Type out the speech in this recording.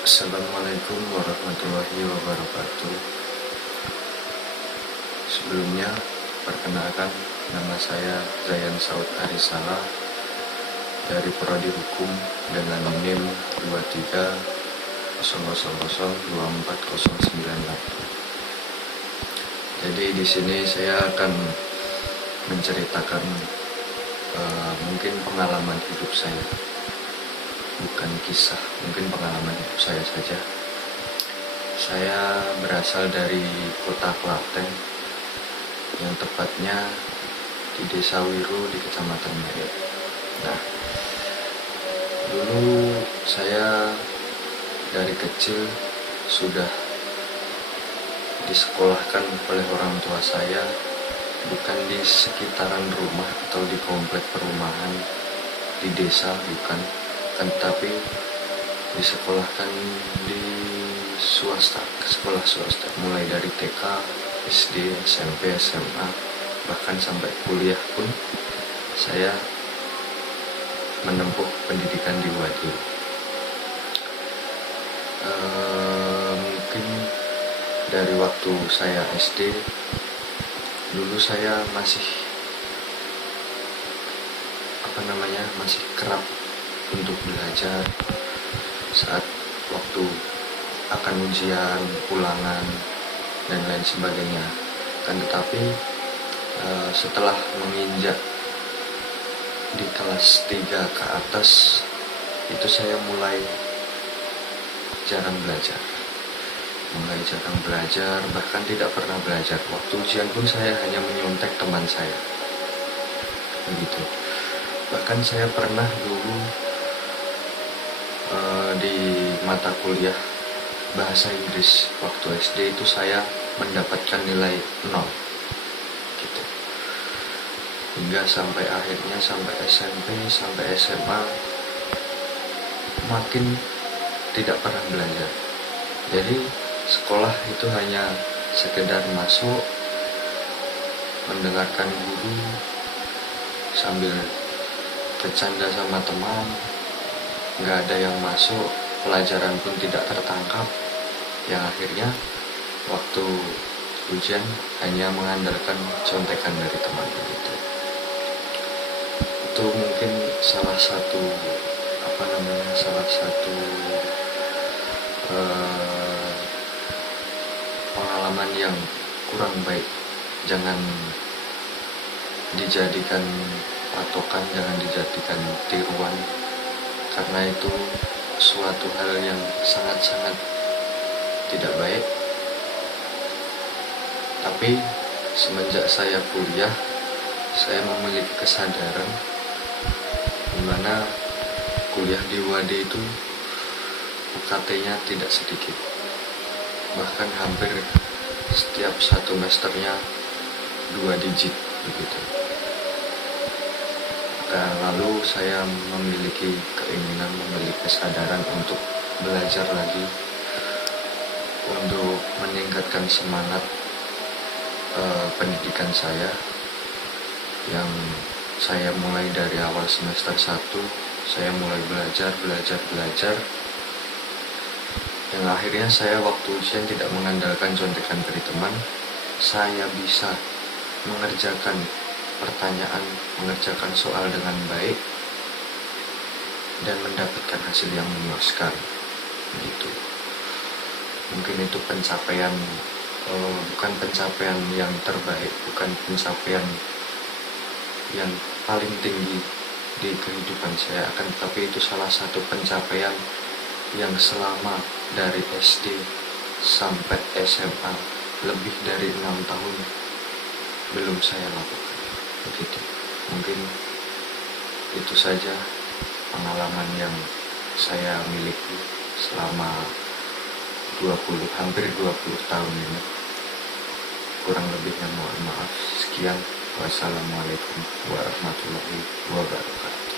Assalamualaikum warahmatullahi wabarakatuh. Sebelumnya, perkenalkan, nama saya Zayan Saud Arisala dari Prodi Hukum dengan NIM 23002409. Jadi di sini saya akan menceritakan mungkin pengalaman hidup saya, bukan kisah, mungkin pengalaman hidup saya saja. Saya berasal dari kota Klaten, yang tepatnya di Desa Wiru di Kecamatan Meret. Nah, dulu saya dari kecil sudah disekolahkan oleh orang tua saya, bukan di sekitaran rumah atau di komplek perumahan di desa, bukan, tapi disekolahkan di sekolah swasta, mulai dari TK, SD, SMP, SMA, bahkan sampai kuliah pun saya menempuh pendidikan di Wadi. Mungkin dari waktu saya SD, dulu saya masih masih kerap untuk belajar saat waktu akan ujian, ulangan, dan lain sebagainya. Tetapi setelah menginjak di kelas 3 ke atas, itu saya mulai jarang belajar, bahkan tidak pernah belajar. Waktu ujian pun saya hanya menyontek teman saya, begitu. Bahkan saya pernah dulu di mata kuliah bahasa Inggris waktu SD itu saya mendapatkan nilai 0 gitu. Hingga sampai akhirnya sampai SMP, sampai SMA makin tidak pernah belajar. Jadi sekolah itu hanya sekedar masuk, mendengarkan guru, sambil bercanda sama teman, nggak ada yang masuk, pelajaran pun tidak tertangkap, yang akhirnya waktu ujian hanya mengandalkan contekan dari teman begitu. Itu mungkin salah satu pengalaman yang kurang baik. Jangan dijadikan patokan, jangan dijadikan tiruan, karena itu suatu hal yang sangat-sangat tidak baik. Tapi semenjak saya kuliah, saya memiliki kesadaran dimana kuliah di Wadi itu UKT-nya tidak sedikit, bahkan hampir setiap satu semesternya 2 digit begitu. Dan lalu saya memiliki keinginan, memiliki kesadaran untuk belajar lagi, untuk meningkatkan semangat pendidikan saya, yang saya mulai dari awal semester 1, saya mulai belajar, yang akhirnya saya waktu ujian tidak mengandalkan contekan dari teman, saya bisa mengerjakan pertanyaan, mengerjakan soal dengan baik, dan mendapatkan hasil yang memuaskan gitu. Mungkin itu pencapaian, bukan pencapaian yang terbaik, bukan pencapaian yang paling tinggi di kehidupan saya, tapi itu salah satu pencapaian yang selama dari SD sampai SMA lebih dari 6 tahun belum saya lakukan begitu. Mungkin itu saja pengalaman yang saya miliki selama hampir 20 tahun ini. Kurang lebihnya mohon maaf. Sekian, wassalamualaikum warahmatullahi wabarakatuh.